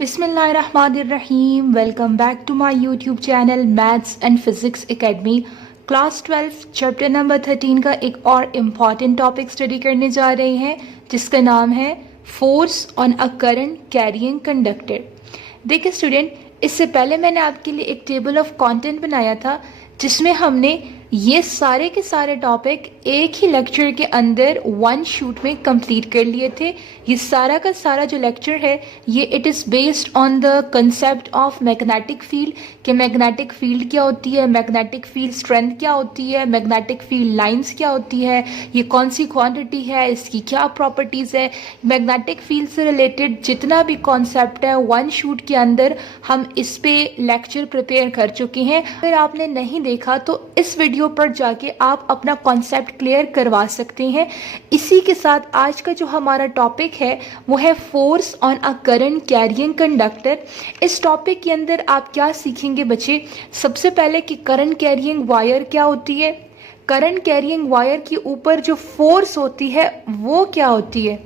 बिस्मिल्लाहिर्रहमानिर्रहीम। Welcome back to my YouTube channel maths and physics academy. Class 12 chapter number 13 का एक और important topic study करने जा रहे हैं जिसका नाम है force on a current carrying conductor. देखिए स्टूडेंट, इससे पहले मैंने आपके लिए एक टेबल ऑफ कंटेंट बनाया था जिसमें हमने ये सारे के सारे टॉपिक एक ही लेक्चर के अंदर वन शूट में कंप्लीट कर लिए थे। ये सारा का सारा जो लेक्चर है ये it is based on the concept of magnetic field कि मैग्नेटिक फील्ड क्या होती है, मैग्नेटिक फील्ड स्ट्रेंथ क्या होती है, मैग्नेटिक फील्ड लाइंस क्या होती है, ये कौन सी क्वांटिटी है, इसकी क्या प्रॉपर्टीज़ है। मैग्नेटिक फील्ड से रिलेटेड जितना भी कॉन्सेप्ट है वन शूट के अंदर हम इस पे लेक्चर प्रिपेयर कर चुके हैं। अगर आपने नहीं देखा तो इस वीडियो पर जाके आप अपना कॉन्सेप्ट क्लियर करवा सकते हैं। इसी के साथ आज का जो हमारा टॉपिक है वो है force on a current carrying conductor. इस टॉपिक के अंदर आप क्या सीखेंगे बच्चे? सबसे पहले कि करंट कैरिंग वायर क्या होती है, करंट कैरिंग वायर के ऊपर जो फोर्स होती है वो क्या होती है,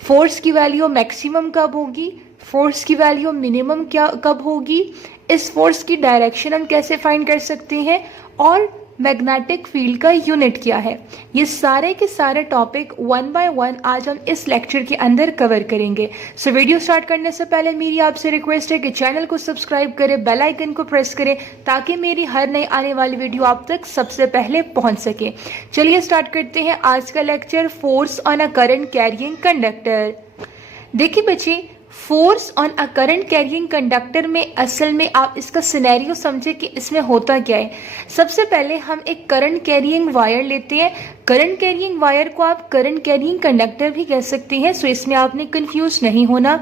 फोर्स की वैल्यू मैक्सिमम कब होगी, फोर्स की वैल्यू मिनिमम क्या कब होगी, इस फोर्स की डायरेक्शन हम कैसे फाइंड कर सकते हैं, और मैग्नेटिक फील्ड का यूनिट क्या है। ये सारे के सारे टॉपिक वन बाय वन आज हम इस लेक्चर के अंदर कवर करेंगे। सो वीडियो स्टार्ट करने से पहले मेरी आपसे रिक्वेस्ट है कि चैनल को सब्सक्राइब करें, बेल आइकन को प्रेस करें ताकि मेरी हर नई आने वाली वीडियो आप तक सबसे पहले पहुंच सके। चलिए स्टार्ट करते हैं आज का lecture, force on a current carrying conductor. देखिए बच्चे, force on a current carrying conductor में असल में आप इसका सिनेरियो समझे कि इसमें होता क्या है। सबसे पहले हम एक करंट कैरिंग वायर लेते हैं। करंट कैरिंग वायर को आप करंट कैरिंग कंडक्टर भी कह सकते हैं, सो इसमें आपने कंफ्यूज नहीं होना।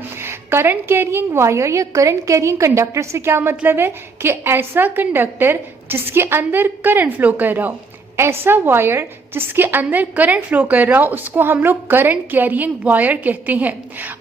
करंट कैरिंग वायर या करंट कैरिंग कंडक्टर से क्या मतलब है कि ऐसा कंडक्टर जिसके अंदर करंट फ्लो कर रहा हो, ऐसा वायर जिसके अंदर करंट फ्लो कर रहा हो उसको हम लोग करंट कैरिंग वायर कहते हैं।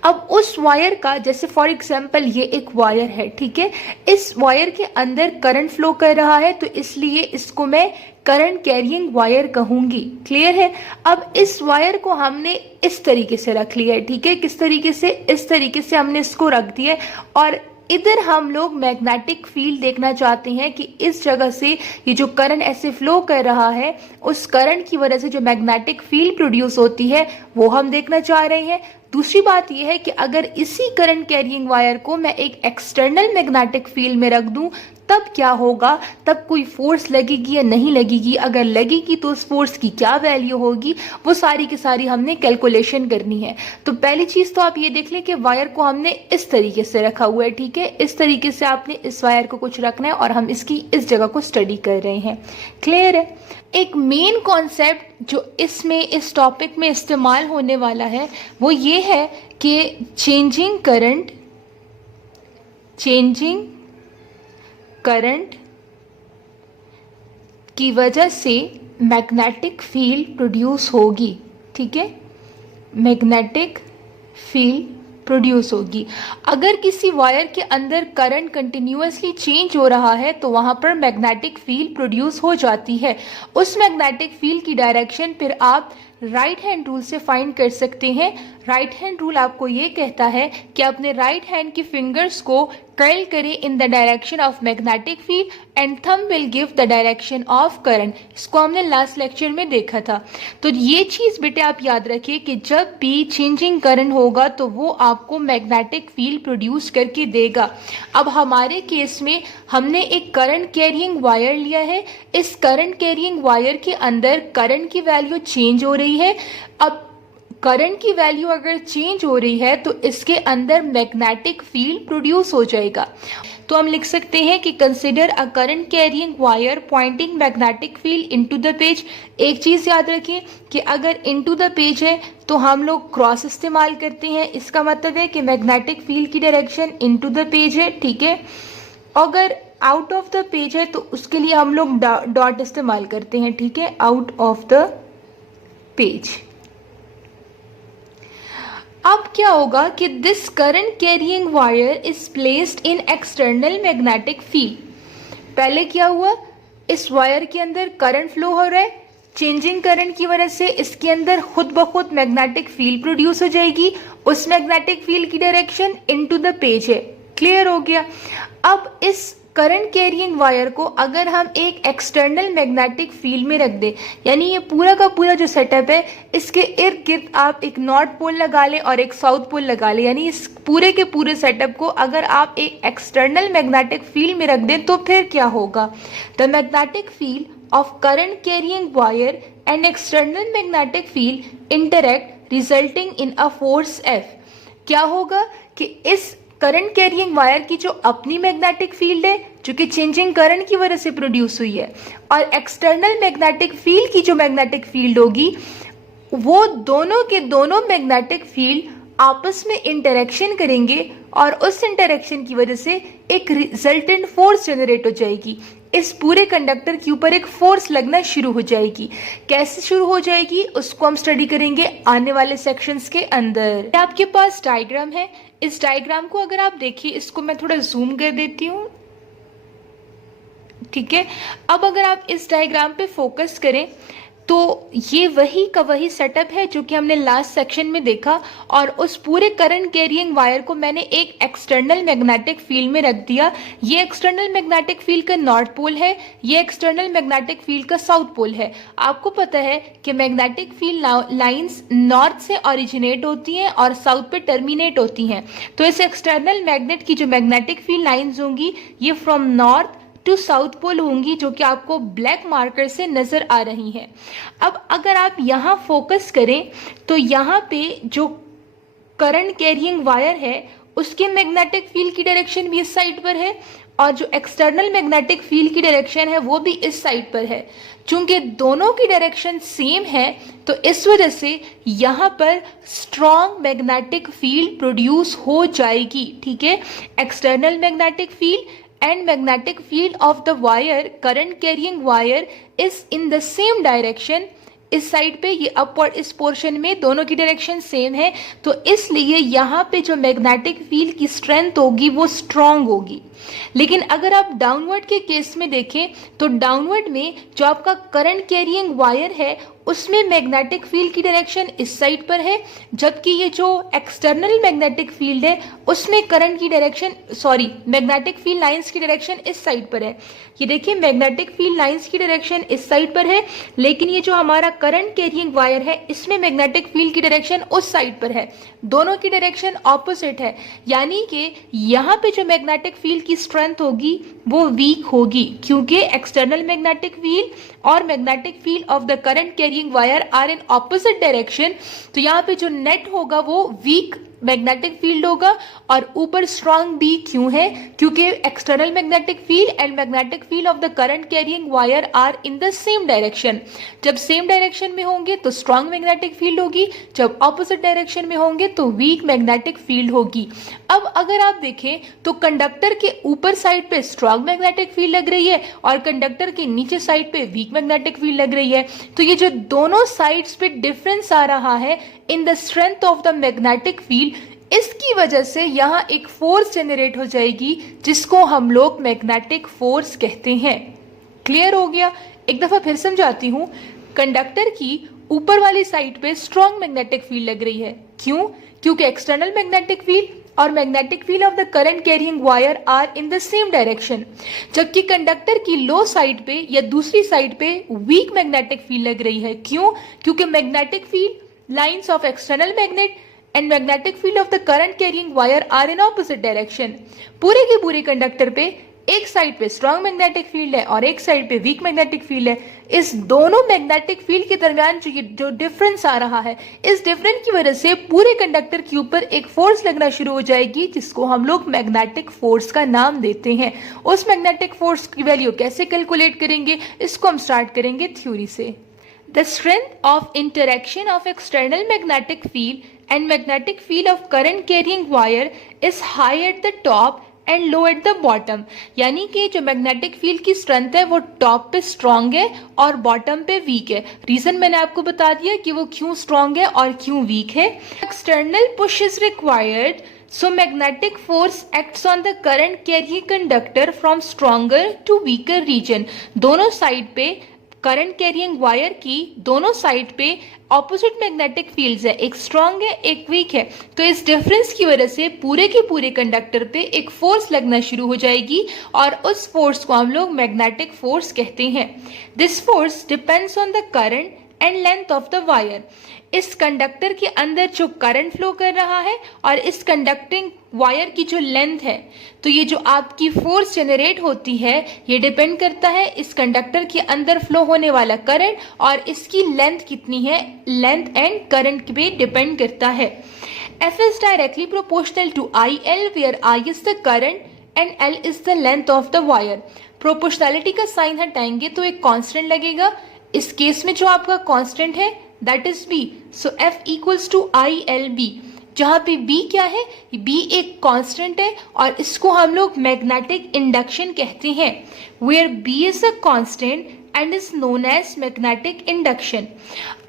अब उस वायर का, जैसे फॉर एग्जांपल ये एक वायर है, ठीक है, इस वायर के अंदर करंट फ्लो कर रहा है तो इसलिए इसको मैं करंट कैरिंग वायर कहूंगी। क्लियर है? अब इस वायर को हमने इस तरीके से रख लिया है, ठीक है, किस तरीके से, इस तरीके से हमने इसको रख दिया है और इधर हम लोग मैग्नेटिक फील्ड देखना चाहते हैं कि इस जगह से ये जो करंट ऐसे फ्लो कर रहा है उस करंट की वजह से जो मैग्नेटिक फील्ड प्रोड्यूस होती है वो हम देखना चाह रहे हैं। दूसरी बात यह है कि अगर इसी करंट कैरिंग वायर को मैं एक एक्सटर्नल मैग्नेटिक फील्ड में रख दूं तब क्या होगा, तब कोई फोर्स लगेगी या नहीं लगेगी, अगर लगेगी तो उस फोर्स की क्या वैल्यू होगी, वो सारी की सारी हमने कैलकुलेशन करनी है। तो पहली चीज तो आप ये देख लें कि वायर को हमने इस तरीके से रखा हुआ है, ठीक है, इस तरीके से आपने इस वायर को कुछ रखना है और हम इसकी इस जगह को स्टडी कर रहे हैं। क्लियर है? एक मेन कॉन्सेप्ट जो इसमें इस टॉपिक में इस्तेमाल होने वाला है वो ये है कि चेंजिंग करंट की वजह से मैग्नेटिक फील्ड प्रोड्यूस होगी, ठीक है, मैग्नेटिक फील्ड प्रोड्यूस होगी। अगर किसी वायर के अंदर करंट कंटिन्यूअसली चेंज हो रहा है तो वहां पर मैग्नेटिक फील्ड प्रोड्यूस हो जाती है। उस मैग्नेटिक फील्ड की डायरेक्शन फिर आप राइट हैंड रूल से फाइंड कर सकते हैं। राइट हैंड रूल आपको ये कहता है कि अपने राइट हैंड की फिंगर्स को कर्ल करें in the direction of magnetic field and thumb will give the direction of current. इसको हमने लास्ट लेक्चर में देखा था। तो ये चीज बेटे आप याद रखिए कि जब भी चेंजिंग करंट होगा तो वो आपको मैग्नेटिक फील्ड प्रोड्यूस करके देगा। अब हमारे केस में हमने एक करंट कैरिंग वायर लिया है। इस करंट कैरिंग वायर के अंदर करंट की वैल्यू चेंज हो रही है। अब करंट की वैल्यू अगर चेंज हो रही है तो इसके अंदर मैग्नेटिक फील्ड प्रोड्यूस हो जाएगा। तो हम लिख सकते हैं कि consider a current carrying wire pointing magnetic field into the page. एक चीज याद रखिए कि अगर इनटू द पेज है तो हम लोग क्रॉस इस्तेमाल करते हैं, इसका मतलब है कि मैग्नेटिक फील्ड की डायरेक्शन इनटू द पेज है, ठीक है। अगर आउट ऑफ द पेज है तो उसके लिए हम लोग डॉट इस्तेमाल करते हैं, ठीक है, आउट ऑफ द पेज। अब क्या होगा कि this current carrying wire is placed in external magnetic field. पहले क्या हुआ, इस वायर के अंदर करंट फ्लो हो रहा है, चेंजिंग करंट की वजह से इसके अंदर खुद ब खुद मैग्नेटिक फील्ड प्रोड्यूस हो जाएगी। उस मैग्नेटिक फील्ड की डायरेक्शन इनटू द पेज है, क्लियर हो गया। अब इस करंट कैरियंग वायर को अगर हम एक एक्सटर्नल मैग्नेटिक फील्ड में रख दें, यानी ये पूरा का पूरा जो सेटअप है इसके इर्द गिर्द आप एक नॉर्थ पोल लगा लें और एक साउथ पोल लगा लें, यानी इस पूरे के पूरे सेटअप को अगर आप एक एक्सटर्नल मैग्नेटिक फील्ड में रख दें तो फिर क्या होगा? The magnetic field of current carrying wire and external magnetic field interact resulting in a force F। क्या होगा कि इस करंट कैरियंग वायर की जो अपनी मैग्नेटिक फील्ड है जो कि चेंजिंग करंट की वजह से प्रोड्यूस हुई है, और एक्सटर्नल मैग्नेटिक फील्ड की जो मैग्नेटिक फील्ड होगी, वो दोनों के दोनों मैग्नेटिक फील्ड आपस में इंटरेक्शन करेंगे और उस इंटरेक्शन की वजह से एक रिजल्टेंट फोर्स जनरेट हो जाएगी। इस पूरे कंडक्टर के ऊपर एक फोर्स लगना शुरू हो जाएगी। कैसे शुरू हो जाएगी उसको हम स्टडी करेंगे आने वाले सेक्शंस के अंदर। आपके पास डायग्राम है, इस डायग्राम को अगर आप देखिए, इसको मैं थोड़ा जूम कर देती हूँ, ठीक है। अब अगर आप इस डायग्राम पे फोकस करें तो ये वही का वही सेटअप है जो कि हमने लास्ट सेक्शन में देखा, और उस पूरे करंट कैरियंग वायर को मैंने एक एक्सटर्नल मैग्नेटिक फील्ड में रख दिया। ये एक्सटर्नल मैग्नेटिक फील्ड का नॉर्थ पोल है, ये एक्सटर्नल मैग्नेटिक फील्ड का साउथ पोल है। आपको पता है कि मैग्नेटिक फील्ड लाइंस नॉर्थ से ओरिजिनेट होती हैं और साउथ पे टर्मिनेट होती हैं। तो इस एक्सटर्नल मैग्नेट की जो मैग्नेटिक फील्ड लाइंस होंगी ये from north to south pole होंगी, जो कि आपको ब्लैक मार्कर से नजर आ रही हैं। अब अगर आप यहाँ फोकस करें तो यहाँ पे जो करंट कैरियंग वायर है उसके मैग्नेटिक फील्ड की डायरेक्शन भी इस साइड पर है, और जो एक्सटर्नल मैग्नेटिक फील्ड की डायरेक्शन है वो भी इस साइड पर है। चूंकि दोनों की डायरेक्शन सेम है तो इस वजह से यहाँ पर स्ट्रॉन्ग मैग्नेटिक फील्ड प्रोड्यूस हो जाएगी, ठीक है। External magnetic field and magnetic field of the wire, current carrying wire is in the same direction। इस साइड पे ये अपवर्ड, इस पोर्शन में दोनों की डायरेक्शन सेम है, तो इसलिए यहाँ पे जो मैग्नेटिक फील्ड की स्ट्रेंथ होगी वो स्ट्रॉन्ग होगी। लेकिन अगर आप डाउनवर्ड के केस में देखें तो डाउनवर्ड में जो आपका करंट कैरियंग वायर है उसमें मैग्नेटिक फील्ड की डायरेक्शन इस साइड पर है, जबकि ये जो एक्सटर्नल मैग्नेटिक फील्ड है उसमें करंट की डायरेक्शन, मैग्नेटिक फील्ड लाइंस की डायरेक्शन इस साइड पर है। ये देखिए मैग्नेटिक फील्ड लाइंस की डायरेक्शन इस साइड पर है, लेकिन ये जो हमारा करंट कैरियंग वायर है इसमें मैग्नेटिक फील्ड की डायरेक्शन उस साइड पर है। दोनों की डायरेक्शन ऑपोजिट है, यानी कि यहाँ पे जो मैग्नेटिक फील्ड की स्ट्रेंथ होगी वो वीक होगी, क्योंकि एक्सटर्नल मैग्नेटिक फील्ड और magnetic field of the current carrying wire are in opposite direction. तो यहाँ पे जो नेट होगा वो वीक मैग्नेटिक फील्ड होगा, और ऊपर स्ट्रॉन्ग भी क्यों है? क्योंकि external magnetic field and magnetic field of the current carrying wire are in the same direction. जब सेम डायरेक्शन में होंगे तो स्ट्रॉन्ग मैग्नेटिक फील्ड होगी, जब ऑपोजिट डायरेक्शन में होंगे तो वीक मैग्नेटिक फील्ड होगी। अब अगर आप देखें तो कंडक्टर के ऊपर साइड पे स्ट्रॉन्ग मैग्नेटिक फील्ड लग रही है और कंडक्टर के नीचे साइड पे वीक मैग्नेटिक फील्ड लग रही है। तो ये जो दोनों साइड्स पे डिफरेंस आ रहा है in the strength of the magnetic field, इसकी वजह से यहाँ एक फोर्स जनरेट हो जाएगी जिसको हम लोग मैग्नेटिक फोर्स कहते हैं। क्लियर हो गया? एक दफा फिर समझाती हूँ। कंडक्टर की ऊपर वाली साइड पे स्ट्रॉन्ग मैग्नेटिक फील्ड लग रही है। क्यों? क्योंकि एक्सटर्नल मैग्नेटिक फील्ड और magnetic field of the current carrying wire are in the same direction, जबकि कंडक्टर की लो साइड पे या दूसरी साइड पे वीक मैग्नेटिक फील्ड लग रही है। क्यों? क्योंकि magnetic field lines of external magnet and magnetic field of the current carrying wire are in opposite direction. पूरे के पूरे कंडक्टर पे एक साइड पे स्ट्रॉन्ग मैग्नेटिक फील्ड है और एक साइड पे वीक मैग्नेटिक फील्ड है। इस दोनों मैग्नेटिक फील्ड के दरमियान जो डिफरेंस आ रहा है, इस डिफरेंस की वजह से पूरे कंडक्टर के ऊपर एक फोर्स लगना शुरू हो जाएगी जिसको हम लोग मैग्नेटिक फोर्स का नाम देते हैं। उस मैग्नेटिक फोर्स की वैल्यू कैसे कैलकुलेट करेंगे, इसको हम स्टार्ट करेंगे थ्योरी से। The strength of interaction of external magnetic field and magnetic field of current carrying wire is high at the top and low at the bottom। यानी कि जो मैग्नेटिक फील्ड की स्ट्रेंथ है वो टॉप पे strong है और बॉटम पे वीक है। रीजन मैंने आपको बता दिया कि वो क्यों स्ट्रॉन्ग है और क्यों वीक है। External push is required, so magnetic force acts on the current carrying conductor from stronger to weaker region। दोनों साइड पे करंट कैरिंग वायर की दोनों साइड पे ऑपोजिट मैग्नेटिक फील्ड्स है, एक स्ट्रांग है एक वीक है, तो इस डिफरेंस की वजह से पूरे के पूरे कंडक्टर पे एक फोर्स लगना शुरू हो जाएगी और उस फोर्स को हम लोग मैग्नेटिक फोर्स कहते हैं। This force depends on the current and length of the wire. इस कंडक्टर के अंदर जो करंट फ्लो कर रहा है और इस कंडक्टिंग वायर की जो लेंथ है, तो ये जो आपकी फोर्स जनरेट होती है ये डिपेंड करता है इस कंडक्टर के अंदर फ्लो होने वाला करंट और इसकी लेंथ कितनी है, लेंथ एंड करंट पे डिपेंड करता है। F is directly proportional to IL where I is the current and L is the length of the wire। Proportionality का साइन हटाएंगे तो एक कांस्टेंट लगेगा। इस केस में जो आपका कांस्टेंट है that is B, so F equals to ILB, जहां पे B क्या है, B एक कांस्टेंट है और इसको हम लोग मैग्नेटिक इंडक्शन कहते हैं, where B is a constant and is known as magnetic induction.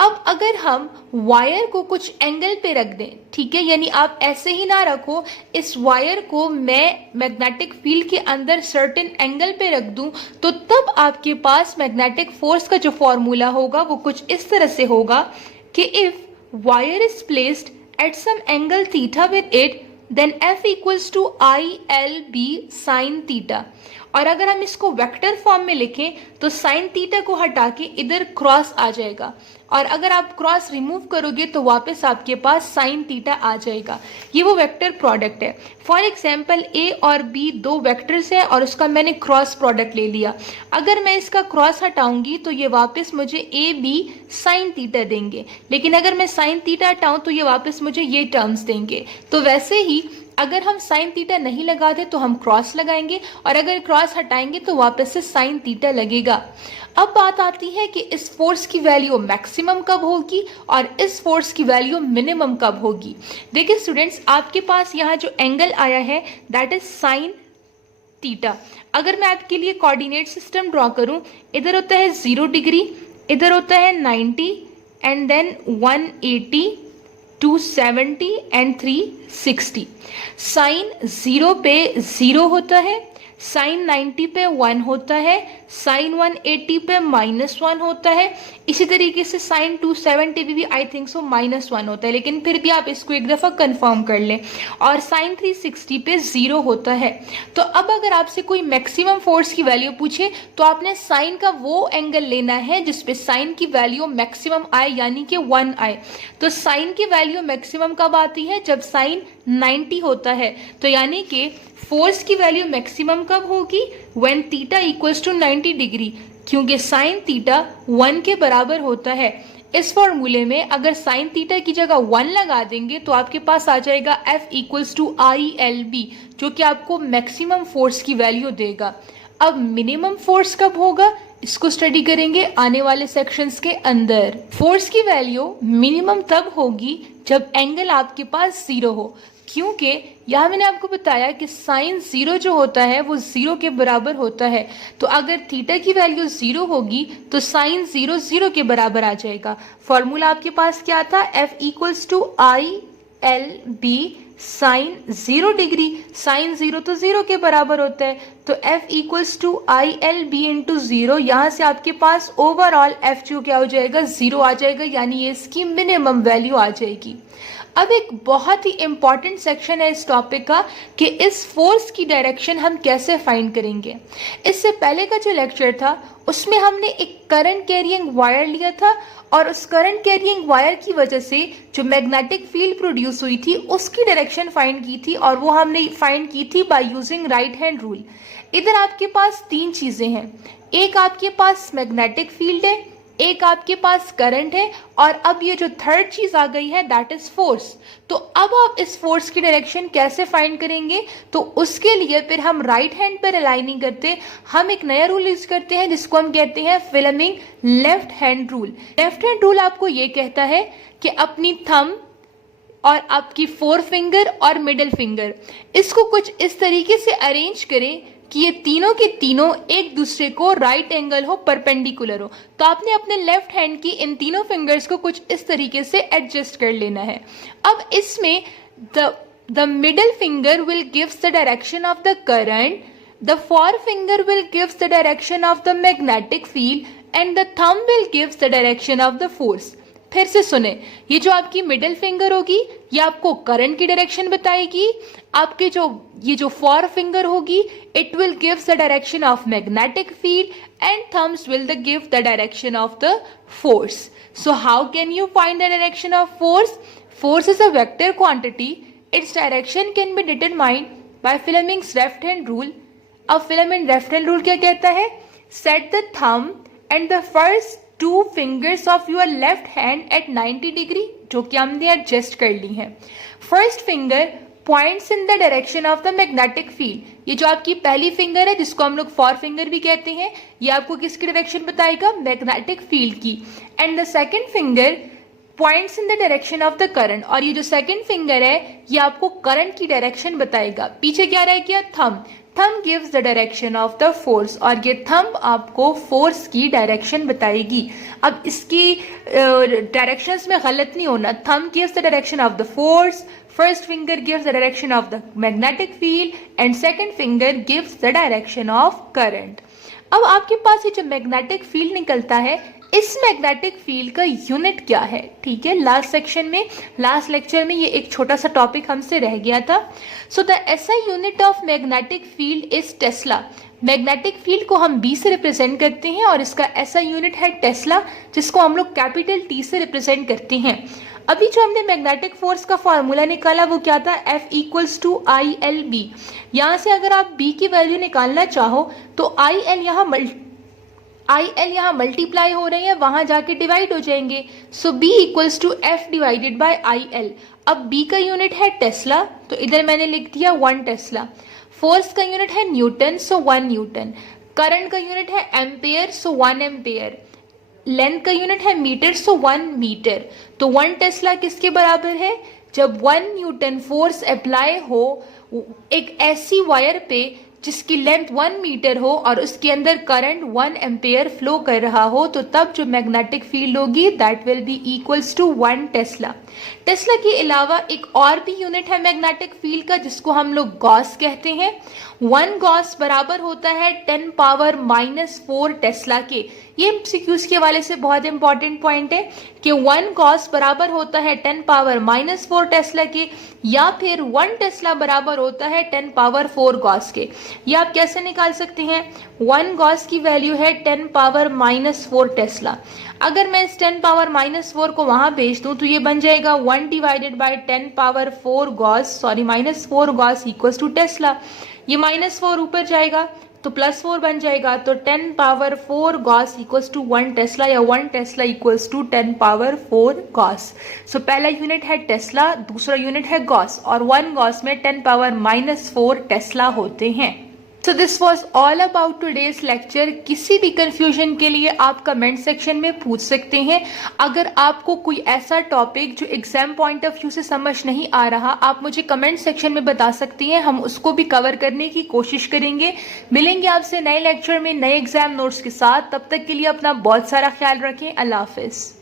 अब अगर हम वायर को कुछ एंगल पे रख दें, ठीक है, यानी आप ऐसे ही ना रखो, इस वायर को मैं मैग्नेटिक फील्ड के अंदर सर्टेन एंगल पे रख दूं, तो तब आपके पास मैग्नेटिक फोर्स का जो फॉर्मूला होगा वो कुछ इस तरह से होगा कि if wire is placed at some angle theta with it then F equals to ILB sine theta. और अगर हम इसको वेक्टर फॉर्म में लिखें तो साइन थीटा को हटा के इधर क्रॉस आ जाएगा और अगर आप क्रॉस रिमूव करोगे तो वापस आपके पास साइन थीटा आ जाएगा। ये वो वेक्टर प्रोडक्ट है। फॉर एग्जाम्पल A और B दो वेक्टर्स हैं और उसका मैंने क्रॉस प्रोडक्ट ले लिया। अगर मैं इसका क्रॉस हटाऊंगी तो ये वापस मुझे AB साइन थीटा देंगे, लेकिन अगर मैं साइन थीटा हटाऊं तो ये वापस मुझे ये टर्म्स देंगे। तो वैसे ही अगर हम साइन थीटा नहीं लगाते तो हम क्रॉस लगाएंगे और अगर क्रॉस हटाएंगे तो वापस से साइन थीटा लगेगा। अब बात आती है कि इस फोर्स की वैल्यू मैक्सिमम कब होगी और इस फोर्स की वैल्यू मिनिमम कब होगी। देखिए स्टूडेंट्स, आपके पास यहाँ जो एंगल आया है दैट इज साइन थीटा। अगर मैं आपके लिए कोऑर्डिनेट सिस्टम ड्रॉ करूं, इधर होता है 0 डिग्री, इधर होता है 90 एंड देन 180, 270 एंड 360। साइन 0 पे 0 होता है, साइन 90 पे 1 होता है, साइन 180 पे -1 होता है, इसी तरीके से साइन 270 भी आई थिंक सो -1 होता है, लेकिन फिर भी आप इसको एक दफ़ा कंफर्म कर लें, और साइन 360 पे 0 होता है। तो अब अगर आपसे कोई मैक्सिमम फोर्स की वैल्यू पूछे तो आपने साइन का वो एंगल लेना है जिसपे साइन की वैल्यू मैक्सिमम आए, यानी कि 1 आए। तो साइन की वैल्यू मैक्सिमम कब आती है, जब साइन 90 होता है। तो यानी कि फोर्स की वैल्यू मैक्सिमम कब होगी, when theta equals to 90 degree, क्योंकि साइन थीटा 1 के बराबर होता है। इस फॉर्मूले में अगर साइन थीटा की जगह 1 लगा देंगे तो आपके पास आ जाएगा F इक्वल्स टू ILB, जो कि आपको मैक्सिमम फोर्स की वैल्यू देगा। अब मिनिमम फोर्स कब होगा, इसको स्टडी करेंगे आने वाले सेक्शंस के अंदर। फोर्स की वैल्यू मिनिमम तब होगी जब एंगल आपके पास 0 हो, क्योंकि यहाँ मैंने आपको बताया कि साइन 0 जो होता है वो 0 के बराबर होता है। तो अगर थीटा की वैल्यू 0 होगी तो साइन 0 0 के बराबर आ जाएगा। फॉर्मूला आपके पास क्या था, F equals to ILB sine 0 degree. Sine 0 तो 0 के बराबर होता है, तो F equals to ILB into 0। यहाँ से आपके पास ओवरऑल F जो क्या हो जाएगा, 0 आ जाएगा, यानी ये इसकी मिनिमम वैल्यू आ जाएगी। अब एक बहुत ही इंपॉर्टेंट सेक्शन है इस टॉपिक का कि इस फोर्स की डायरेक्शन हम कैसे फाइंड करेंगे। इससे पहले का जो लेक्चर था उसमें हमने एक करंट कैरिंग वायर लिया था और उस करंट कैरिंग वायर की वजह से जो मैग्नेटिक फील्ड प्रोड्यूस हुई थी उसकी डायरेक्शन फाइंड की थी, और वो हमने फाइंड की थी by using right hand rule. इधर आपके पास 3 चीजें हैं, एक आपके पास मैग्नेटिक फील्ड है, एक आपके पास करंट है, और अब ये जो थर्ड चीज आ गई है दैट इज फोर्स। तो अब आप इस फोर्स की डायरेक्शन कैसे फाइंड करेंगे, तो उसके लिए फिर हम राइट हैंड पर अलाई नहीं करते, हम एक नया रूल यूज करते हैं जिसको हम कहते हैं Fleming left hand rule. Left hand rule आपको ये कहता है कि अपनी थंब और आपकी 4 फिंगर और मिडिल फिंगर, इसको कुछ इस तरीके से अरेंज करें कि ये तीनों के तीनों एक दूसरे को राइट एंगल हो, परपेंडिकुलर हो। तो आपने अपने लेफ्ट हैंड की इन तीनों फिंगर्स को कुछ इस तरीके से एडजस्ट कर लेना है। अब इसमें the middle finger will gives the direction of the current, the forefinger will gives the direction of the magnetic field and the thumb will gives the direction of the force. फिर से सुने, ये जो आपकी मिडिल फिंगर होगी ये आपको current की डायरेक्शन बताएगी. आपके ये जो फोर फिंगर होगी it will gives the direction of magnetic field and thumbs will give the direction of the force. So how can you find the direction of force? Force is a vector quantity. Its direction can be determined by Fleming's left hand rule. अब Fleming left hand rule क्या कहता है? Set the thumb and the first two fingers of your left hand at 90 degree, जो कि हमने adjust कर ली है. First finger points in the direction of the magnetic field. ये जो आपकी पहली फिंगर है जिसको हम लोग फोर फिंगर भी कहते हैं, ये आपको किसकी डायरेक्शन बताएगा? मैग्नेटिक फील्ड की. And the second finger points in the direction of the current. और ये जो सेकंड फिंगर है ये आपको करंट की डायरेक्शन बताएगा. पीछे क्या रह गया? Thumb. Thumb gives the direction of the force और ये थंब आपको फोर्स की डायरेक्शन बताएगी. अब इसकी डायरेक्शंस में गलत नहीं होना. Thumb gives the direction of the force, first finger gives the direction of the magnetic field and second finger gives the direction of current. अब आपके पास ये जो मैग्नेटिक फील्ड निकलता है इस मैग्नेटिक फील्ड का यूनिट क्या है? ठीक है, लास्ट सेक्शन में लास्ट लेक्चर में ये एक छोटा सा टॉपिक हमसे रह गया था. So the SI unit of magnetic field is Tesla. Magnetic field को हम बी से रिप्रेजेंट करते हैं और इसका एसआई यूनिट है टेस्ला, जिसको हम लोग कैपिटल टी से रिप्रेजेंट करते हैं. अभी जो हमने मैग्नेटिक फोर्स का फॉर्मूला निकाला वो क्या था? F equals to I L B. यहाँ से अगर आप B की वैल्यू निकालना चाहो तो आई एल यहाँ मल्टीप्लाई हो रहे हैं, वहां जाके डिवाइड हो जाएंगे. So B equals to F divided by I L. अब B का यूनिट है टेस्ला तो इधर मैंने लिख दिया 1 टेस्ला. फोर्स का यूनिट है न्यूटन सो 1 न्यूटन. करंट का यूनिट है एम्पेयर सो 1 एम्पेयर. लेंथ का यूनिट है मीटर सो 1 मीटर. तो 1 टेस्ला किसके बराबर है? जब 1 न्यूटन फोर्स अप्लाई हो एक ऐसी वायर पे जिसकी लेंथ 1 मीटर हो और उसके अंदर करंट 1 एम्पेयर फ्लो कर रहा हो, तो तब जो मैग्नेटिक फील्ड होगी that will be equals to 1 tesla. Tesla के अलावा एक और भी यूनिट है मैग्नेटिक फील्ड का जिसको हम लोग गॉस कहते हैं. 1 गॉस बराबर होता है 10 पावर -4 टेस्ला के. ये एमसीक्यूज के वाले से बहुत इंपॉर्टेंट पॉइंट है कि 1 गॉस बराबर होता है 10 पावर -4 टेस्ला के, या फिर 1 टेस्ला बराबर होता है 10 पावर 4 गॉस के. ये आप कैसे निकाल सकते हैं? 1 गॉस की वैल्यू है 10 पावर -4 टेस्ला. अगर मैं इस 10 पावर -4 को वहां भेज दूं तो ये बन जाएगा 1 divided by 10 power 4 gauss -4 gauss equals to tesla. ये -4 ऊपर जाएगा तो +4 बन जाएगा. तो 10 power 4 gauss equals to 1 tesla या 1 tesla equals to 10 power 4 gauss. So पहला यूनिट है टेस्ला, दूसरा यूनिट है गॉस और 1 गॉस में 10 पावर -4 टेस्ला होते हैं. So this was all about today's lecture. किसी भी कंफ्यूजन के लिए आप कमेंट सेक्शन में पूछ सकते हैं. अगर आपको कोई ऐसा टॉपिक जो एग्जाम पॉइंट ऑफ व्यू से समझ नहीं आ रहा, आप मुझे कमेंट सेक्शन में बता सकती हैं. हम उसको भी कवर करने की कोशिश करेंगे. मिलेंगे आपसे नए लेक्चर में नए एग्जाम नोट्स के साथ. तब तक के लिए अपना बहुत सारा ख्याल रखें. अल्लाह हाफिज.